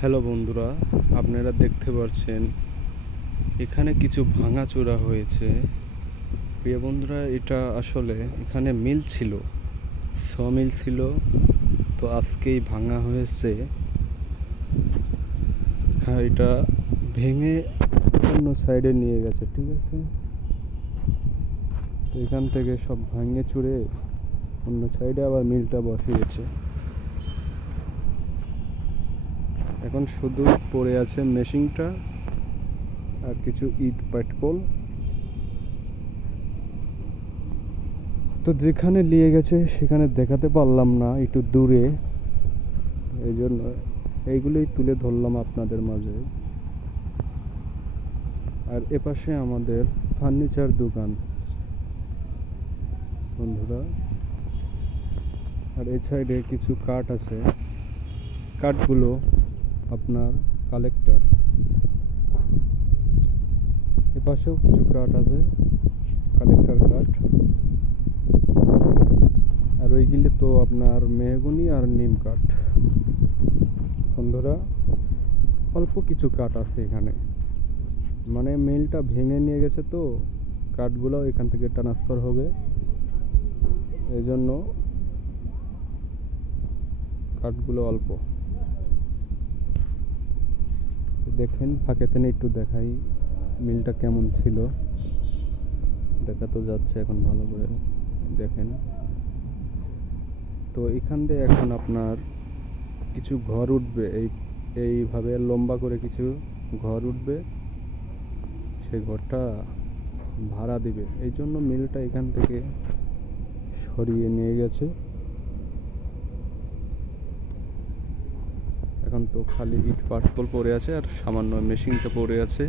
Hello বন্ধুরা, আপনারা দেখতে পাচ্ছেন এখানে কিছু ভাঙাচোরা হয়েছে। প্রিয় বন্ধুরা, এটা আসলে এখানে মিল ছিল, মিল ছিল, তো আজকেই ভাঙা হয়েছে। এটা ভেঙে অন্য সাইডে নিয়ে গেছে, ঠিক আছে। তো এখান থেকে সব ভাঙে চুরে অন্য সাইডে আবার মিলটা বসিয়েছে। এখন শুধু পড়ে আছে মেশিনটা আর কিছু ইট পাটকল। তো যেখানে নিয়ে গেছে সেখানে দেখাতে পারলাম না, একটু দূরে, এই জন্য এইগুলোই তুলে ধরলাম আপনাদের মাঝে। আর এপাশে আমাদের ফার্নিচার দোকান বন্ধুরা, আর এই সাইডে কিছু কাঠ আছে, কাঠগুলো আপনার কালেক্টর। এপাশেও কিছু কাঠ আছে, কালেক্টর কাঠ। আর ওইগুলি তো আপনার মেহগনি আর নিম কাঠ বন্ধুরা। অল্প কিছু কাঠ আছে এখানে, মানে মিলটা ভেঙে নিয়ে গেছে, তো কাঠগুলো এখান থেকে ট্রান্সফার হবে, এই জন্য কাঠগুলো অল্প। দেখেন ফাঁকে থেকে একটু দেখাই মিলটা কেমন ছিল। দেখা তো যাচ্ছে এখন ভালো করে দেখেন। তো এখান দিয়ে এখন আপনার কিছু ঘর উঠবে, এইভাবে লম্বা করে কিছু ঘর উঠবে, সেই ঘরটা ভাড়া দিবে, এই জন্য মিলটা এখান থেকে সরিয়ে নিয়ে গেছে। এখন তো খালি ইট পাটকল পড়ে আছে আর সামান্য মেশিনটা পড়ে আছে।